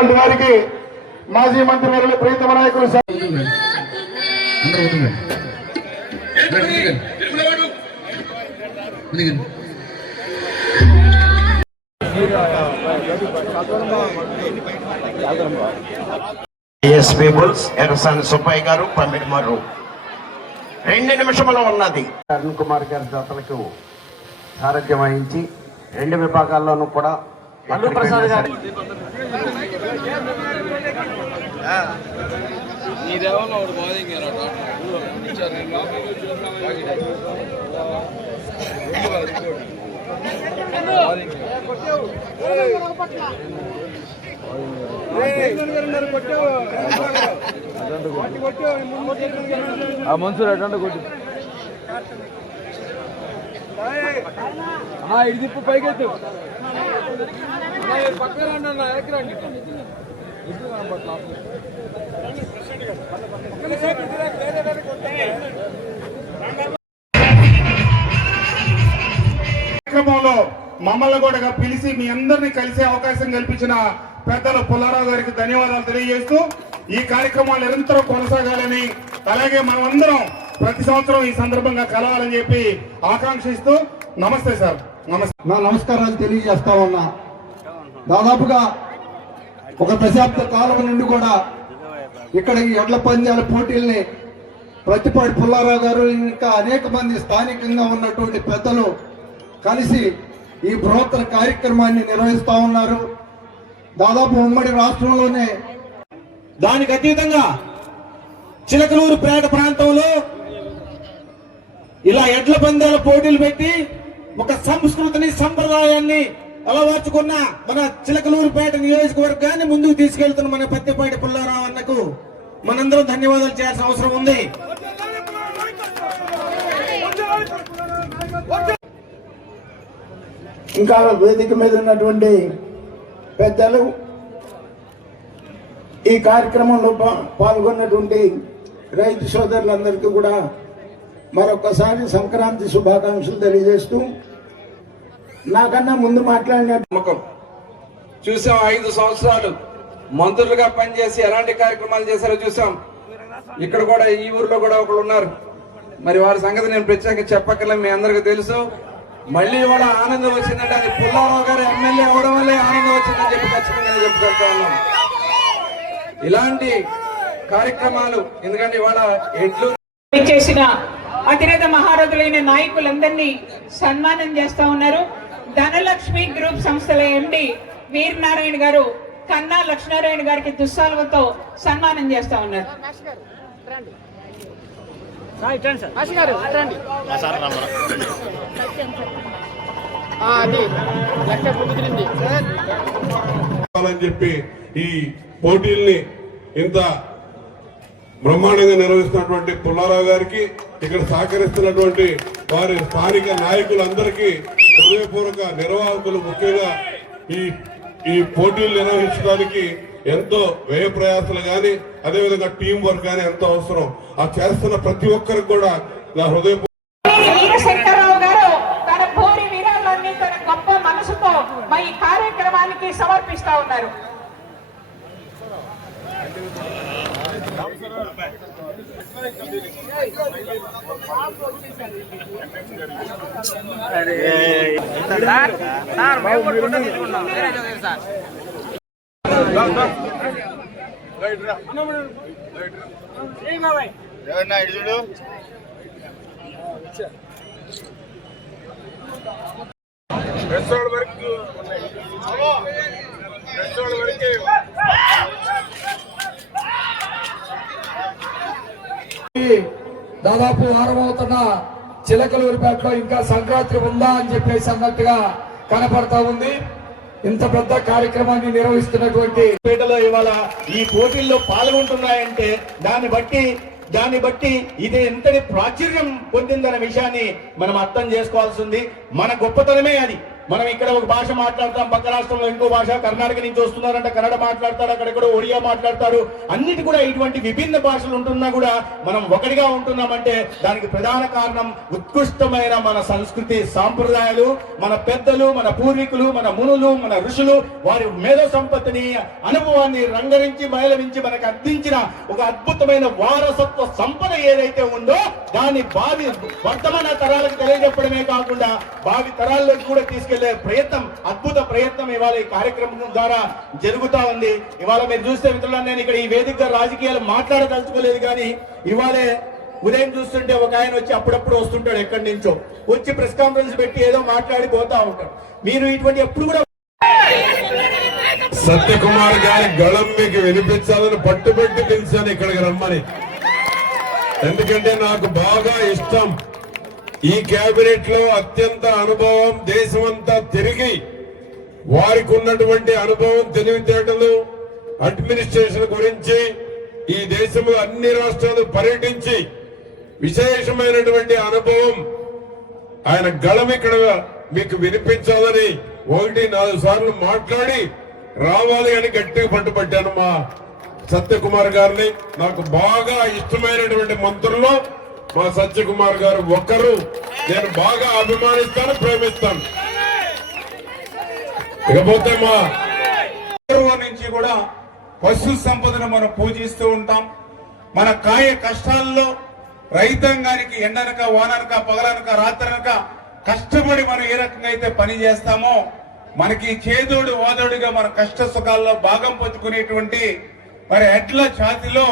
అయినటువంటి వారికి మాజీ మంత్రి వర్యులు ప్రీతమ నాయకులు ఎర్రసాని సుబ్బయ్య గారు పమ్మిడిమర్రు 2 నిమిషములు ఉన్నది. అరుణ్ కుమార్ గారి జాతరకు సారథ్యం వహించి 2 విభాగాల్లోనూ కూడా అల్లు ప్రసాద్ గారు మన్సూర్ అటంట కొట్టు ఇది తిప్పు పైకెత్తు పక్కన ఎక్కరండి కార్యక్రమంలో మమ్మల్ని కూడా పిలిచి మీ అందరినీ కలిసే అవకాశం కల్పించిన పెద్దలు పుల్లారావు గారికి ధన్యవాదాలు తెలియజేస్తూ ఈ కార్యక్రమాలు నిరంతరం కొనసాగాలని అలాగే మనమందరం ప్రతి సంవత్సరం ఈ సందర్భంగా కలవాలని చెప్పి ఆకాంక్షిస్తూ నమస్తే సార్. నా నమస్కారాలు తెలియజేస్తా ఉన్నా. దాదాపుగా 1 దశాబ్ద కాలం నుండి కూడా ఇక్కడ ఈ ఎడ్ల పందాల పోటీల్ని ప్రతిపాటి పుల్లారావు గారు ఇంకా అనేక మంది స్థానికంగా ఉన్నటువంటి పెద్దలు కలిసి ఈ బృహత్తర కార్యక్రమాన్ని నిర్వహిస్తా ఉన్నారు. దాదాపు ఉమ్మడి రాష్ట్రంలోనే దానికి అతీతంగా చిలకలూరు పేట ప్రాంతంలో ఇలా ఎడ్ల పందాల పోటీలు పెట్టి ఒక సంస్కృతిని సంప్రదాయాన్ని అలవర్చుకున్న మన చిలకలూరుపేట నియోజకవర్గాన్ని ముందుకు తీసుకెళ్తున్న మన పత్తిపాటి పుల్లారావు అన్నకు మనందరం ధన్యవాదాలు చేయాల్సిన అవసరం ఉంది. ఇంకా వేదిక మీద ఉన్నటువంటి పెద్దలు, ఈ కార్యక్రమంలో పాల్గొన్నటువంటి రైతు సోదరులందరికీ కూడా మరొకసారి సంక్రాంతి శుభాకాంక్షలు తెలియజేస్తూ, నాకన్నా ముందు మాట్లాడిన నమ్మకం చూసాం. 5 సంవత్సరాలు మంత్రులుగా పనిచేసి ఎలాంటి కార్యక్రమాలు చేశారో చూసాం. ఇక్కడ కూడా ఈ ఊర్లో కూడా ఒకళ్ళు ఉన్నారు. మరి వారి సంగతి నేను ప్రత్యేకంగా చెప్పక్కర్లే, మీ అందరికీ తెలుసు. మళ్ళీ కూడా ఆనందం వచ్చిందంటే అది పుల్లారావు గారు ఎమ్మెల్యే అవడం వల్లే ఆనందం వచ్చిందని చెప్పి ఖచ్చితంగా చెప్పుకుంటా ఉన్నాం. ఇలాంటి కార్యక్రమాలు ఎందుకంటే ఇవాళ ఎడ్లు చేసిన అతిరథ మహారథులైన నాయకులందరినీ సన్మానం చేస్తా ఉన్నారు. ధనలక్ష్మి గ్రూప్ సంస్థల ఎండి వీరనారాయణ గారు కన్నా లక్ష్మీనారాయణ గారికి దుస్సాలువతో సన్మానం చేస్తా ఉన్నారు. చెప్పి ఈ పోటీల్ని ఇంత బ్రహ్మాండంగా నిర్వహిస్తున్నటువంటి పుల్లారావు గారికి, ఇక్కడ సహకరిస్తున్నటువంటి వారి స్థానిక నాయకులందరికీ హృదయపూర్వక నిర్వాహకులు, ముఖ్యంగా ఈ పోటీలు నిర్వహించడానికి ఎంతో వ్యయ ప్రయాసాలు కానీ అదేవిధంగా టీం వర్క్ కానీ ఎంతో అవసరం. ఆ చేస్తున్న ప్రతి ఒక్కరికి కూడా నా హృదయపూర్వక తన భూరి వీరాలన్నీ తన గొప్ప మనసుతో ఈ కార్యక్రమానికి సమర్పిస్తా ఉన్నారు. దాదాపు వారమవుతున్న చిలకలూరుపేటలో ఇంకా సంక్రాంతి ఉందా అని చెప్పేసి అన్నట్టుగా కనపడతా ఉంది. ఇంత పెద్ద కార్యక్రమాన్ని నిర్వహిస్తున్నటువంటి పేటలో ఇవాళ ఈ పోటీల్లో పాల్గొంటున్నాయంటే దాన్ని బట్టి ఇది ఎంతటి ప్రాచుర్యం పొందిందన్న విషయాన్ని మనం అర్థం చేసుకోవాల్సి ఉంది. మన గొప్పతనమే అది. మనం ఇక్కడ ఒక భాష మాట్లాడతాం, పక్క రాష్ట్రంలో ఇంకో భాష, కర్ణాటక నుంచి వస్తున్నారంటే కన్నడ మాట్లాడతారు, అక్కడెక్కడ ఒడియా మాట్లాడతారు. అన్నిటి కూడా ఇటువంటి విభిన్న భాషలు ఉంటున్నా కూడా మనం ఒకటిగా ఉంటున్నామంటే దానికి ప్రధాన కారణం ఉత్కృష్టమైన మన సంస్కృతి సాంప్రదాయాలు, మన పెద్దలు, మన పూర్వీకులు, మన మునులు, మన ఋషులు వారి మేధో సంపత్తిని, అనుభవాన్ని రంగరించి మైలవించి మనకు అందించిన ఒక అద్భుతమైన వారసత్వ సంపద ఏదైతే ఉందో దాన్ని భావి వర్తమాన తరాలకు తెలియజెప్పడమే కాకుండా భావి తరాల్లోకి కూడా తీసుకెళ్లే ప్రయత్నం, అద్భుత ప్రయత్నం ఇవాళ ఈ కార్యక్రమం ద్వారా జరుగుతా ఉంది. ఇవాళ మీరు చూస్తే మిత్రులను, నేను ఇక్కడ ఈ వేదికగా రాజకీయాలు మాట్లాడదలుచుకోలేదు, కానీ ఇవాళే ఉదయం చూస్తుంటే ఒక ఆయన వచ్చి అప్పుడప్పుడు వస్తుంటాడు, ఎక్కడి నుంచో వచ్చి ప్రెస్ కాన్ఫరెన్స్ పెట్టి ఏదో మాట్లాడి పోతా ఉంటాడు. మీరు ఇటువంటి ఎప్పుడు కూడా సత్యకుమార్ గారి గళం మీకు వినిపించాలని పట్టుబట్టి పిలిచాను ఇక్కడికి రమ్మని. ఎందుకంటే నాకు బాగా ఇష్టం. ఈ కేబినెట్ లో అత్యంత అనుభవం, దేశమంతా తిరిగి వారికి ఉన్నటువంటి అనుభవం, తెలివితేటలు, అడ్మినిస్ట్రేషన్ గురించి ఈ దేశంలో అన్ని రాష్ట్రాలు పర్యటించి విశేషమైనటువంటి అనుభవం, ఆయన గళం ఇక్కడ మీకు వినిపించాలని 1-4 సార్లు మాట్లాడి రావాలి అని గట్టిగా పట్టుబట్టాను మా సత్యకుమార్ గారిని. నాకు బాగా ఇష్టమైనటువంటి మంత్రుల్లో మా సత్యకుమార్ గారు ఒక్కరు. నేను బాగా అభిమానిస్తాను, ప్రేమిస్తాను. ఇకపోతే మా నుంచి కూడా పశు సంపదను మనం పూజిస్తూ ఉంటాం. మన కాయ కష్టాల్లో రైతాంగానికి ఎండనక వాననక పగలనక రాత్రనక కష్టపడి మనం ఏ రకంగా అయితే పని చేస్తామో మనకి చేదోడు వాదోడుగా మన కష్ట సుఖాల్లో భాగం పంచుకునేటువంటి మరి ఎడ్ల జాతిలో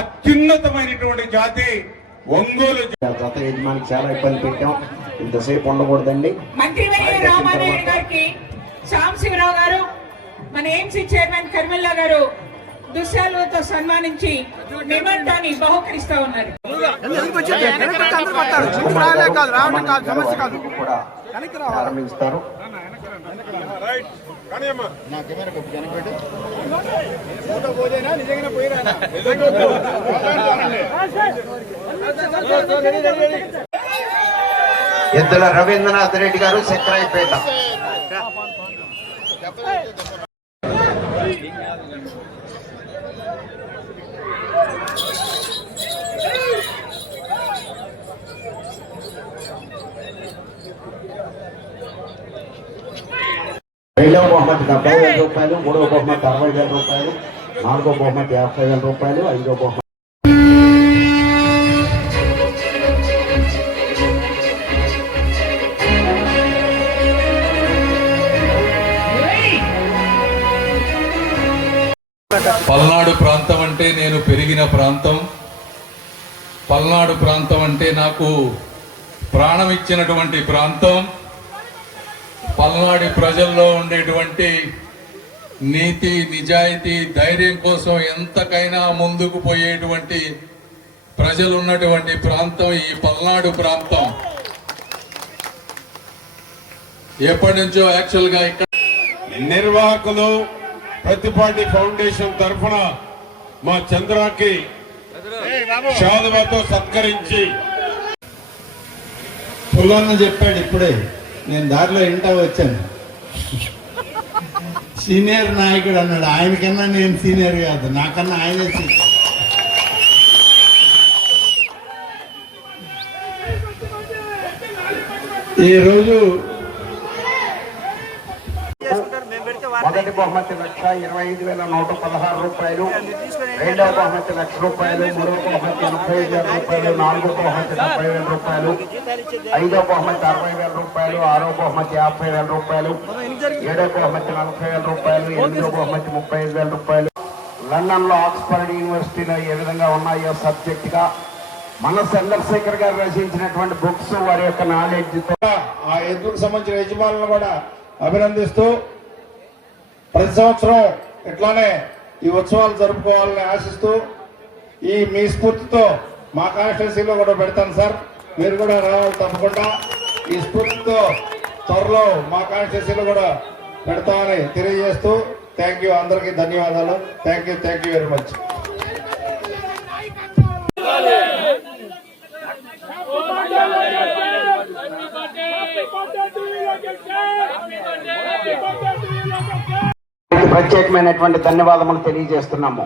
అత్యున్నతమైనటువంటి జాతి ఒంగోలు. గత యజమానికి చాలా ఇబ్బంది పెట్టాం, ఇంతసేపు ఉండకూడదండి. మంత్రి రామానాయుడు గారికి సాంబశివరావు గారు, మన ఏఎంసీ చైర్మన్ కర్మిల్లా గారు దుశ్శాలువతో సన్మానించి నిబంధనని బహుకరిస్తా ఉన్నారు. ప్రారంభిస్తారు. ఎద్దుల రవీంద్రనాథ్ రెడ్డి గారు, చక్రాయపేట. రెండవ బహుమతి 70,000 రూపాయలు, మూడవ బహుమతి 60,000 రూపాయలు, నాలుగో బహుమతి 50,000 రూపాయలు, ఐదో బహుమతి పల్నాడు ప్రాంతం అంటే నేను పెరిగిన ప్రాంతం. పల్నాడు ప్రాంతం అంటే నాకు ప్రాణం ఇచ్చినటువంటి ప్రాంతం. పల్నాడు ప్రజల్లో ఉండేటువంటి నీతి, నిజాయితీ, ధైర్యం కోసం ఎంతకైనా ముందుకు పోయేటువంటి ప్రజలు ఉన్నటువంటి ప్రాంతం ఈ పల్నాడు ప్రాంతం. ఎప్పటి నుంచో యాక్చువల్గా ఇక్కడ నిర్వాహకులు ప్రతిపాటి ఫౌండేషన్ తరఫున మా చంద్రకి శాలువాతో సత్కరించి పుల్లన్న చెప్పాడు ఇప్పుడే, నేను దారిలో ఇంటా వచ్చాను. సీనియర్ నాయకుడు అన్నాడు. ఆయనకన్నా నేను సీనియర్ కాదు, నాకన్నా ఆయనే సీనియర్. ఈరోజు మొదటి బహుమతి 1,25,116 రూపాయలు, రెండవ బహుమతి ₹1,00,000, మూడవ బహుమతి 80,000 రూపాయలు, నాలుగో బహుమతి 70,000 రూపాయలు, ఐదో బహుమతి 60,000 రూపాయలు, ఆరో బహుమతి 50,000 రూపాయలు, ఏడో బహుమతి 40,000 రూపాయలు, ఎనిమిదో బహుమతి 35,000 రూపాయలు. లండన్ లో ఆక్స్ఫర్డ్ యూనివర్సిటీలో ఏ విధంగా ఉన్నాయో సబ్జెక్ట్ గా మన చంద్రశేఖర్ గారు రచించినటువంటి బుక్స్, వారి యొక్క నాలెడ్జ్ తో ఆ ఎద్దుకు సంబంధించిన యజమానులను కూడా అభినందిస్తూ ప్రతి సంవత్సరం ఇట్లానే ఈ ఉత్సవాలు జరుపుకోవాలని ఆశిస్తూ మీ స్ఫూర్తితో మా కాన్స్టిట్యున్సీలో కూడా పెడతాను సార్. మీరు కూడా రావాలి తప్పకుండా. ఈ స్ఫూర్తితో త్వరలో మా కాన్స్టిట్యున్సీలో కూడా పెడతామని తెలియజేస్తూ థ్యాంక్ యూ. అందరికీ ధన్యవాదాలు. Thank you very much. Happy birthday to you, ప్రత్యేకమైనటువంటి ధన్యవాదములు తెలియజేస్తున్నాము.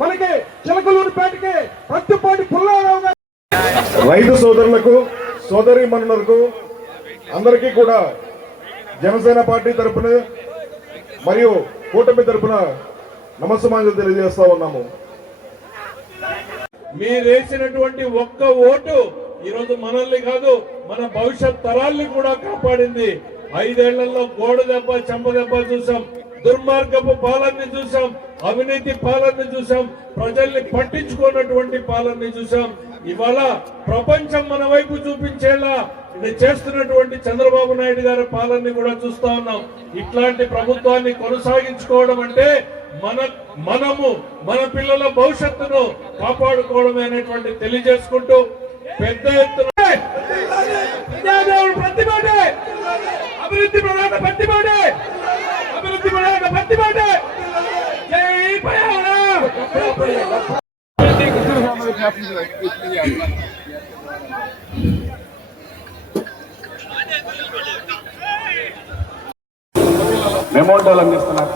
మనకి చిలకలూరుపేటకి ప్రత్తిపాటి పుల్లారావు గారు రైతు సోదరులకు సోదరీమణులకు అందరికీ కూడా జనసేన పార్టీ తరపున మరియు కూటమి తరపున నమస్కారాలు తెలియజేస్తా ఉన్నాము. మీరేసినటువంటి ఒక్క ఓటు ఈరోజు మనల్ని కాదు మన భవిష్యత్ తరాల్ని కూడా కాపాడింది. 5 ఏళ్లలో గోడ దెబ్బ చెంప దెబ్బ చూసాం, దుర్మార్గపు పాలనని చూసాం, అవినీతి పాలనని చూసాం, ప్రజల్ని పట్టించుకున్నటువంటి పాలనని చూసాం. ఇవాళ ప్రపంచం మన వైపు చూపించేలా చేస్తున్నటువంటి చంద్రబాబు నాయుడు గారి పాలనని కూడా చూస్తా ఉన్నాం. ఇట్లాంటి ప్రభుత్వాన్ని కొనసాగించుకోవడం అంటే మనము మన పిల్లల భవిష్యత్తును కాపాడుకోవడమే అనేటువంటి తెలియజేసుకుంటూ పెద్ద ఎత్తున ప్రతిపాటే అభివృద్ధి ప్రధాన ప్రతిపాటే అభివృద్ధి ప్రధాన ప్రతిపాటే జై పర్యావరణ. మెమోంటాలు అందిస్తున్నారు.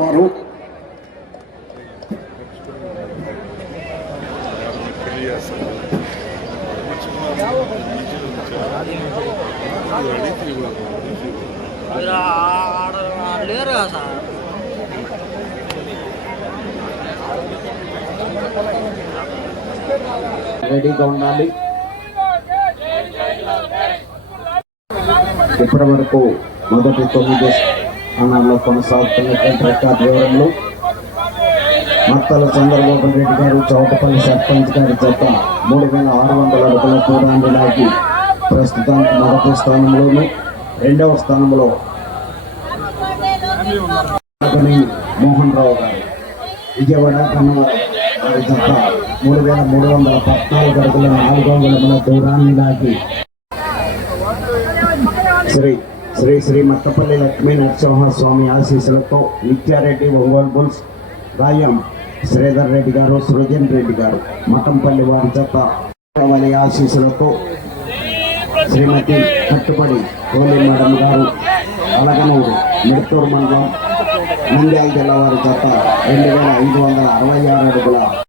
వారు రెడీగా ఉండాలి. ఇప్పటి వరకు మొదటి 9 స్థానాల్లో కొనసాగుతున్నటువంటి రికార్డు వివరంలో మత్తల చంద్రబాబు రెడ్డి గారు చౌటపల్లి సర్పంచ్ గారి జత 3600 అడుగుల దూరాన్ని లాగి ప్రస్తుతానికి మొదటి స్థానంలోను, 2వ స్థానంలో మోహన్ రావు గారు విజయవాడ కన్నవరం వారి జత 3314 అడుగుల 400 అడుగుల దూరాన్ని లాగి శ్రీ శ్రీ మట్టపల్లి లక్ష్మీ నరసింహస్వామి ఆశీస్సులతో నిత్యారెడ్డి ఒంగోలు బుల్స్, రాయం శ్రీధర్ రెడ్డి గారు, సృజన్ రెడ్డి గారు మఠంపల్లి వారి జత వారి ఆశీస్సులతో శ్రీమతి కట్టుబడి కోలి మేడం గారు అలగనూరు మిడతూరు మండలం నంద్యాల జిల్లా వారి జత 2566 అడుగుల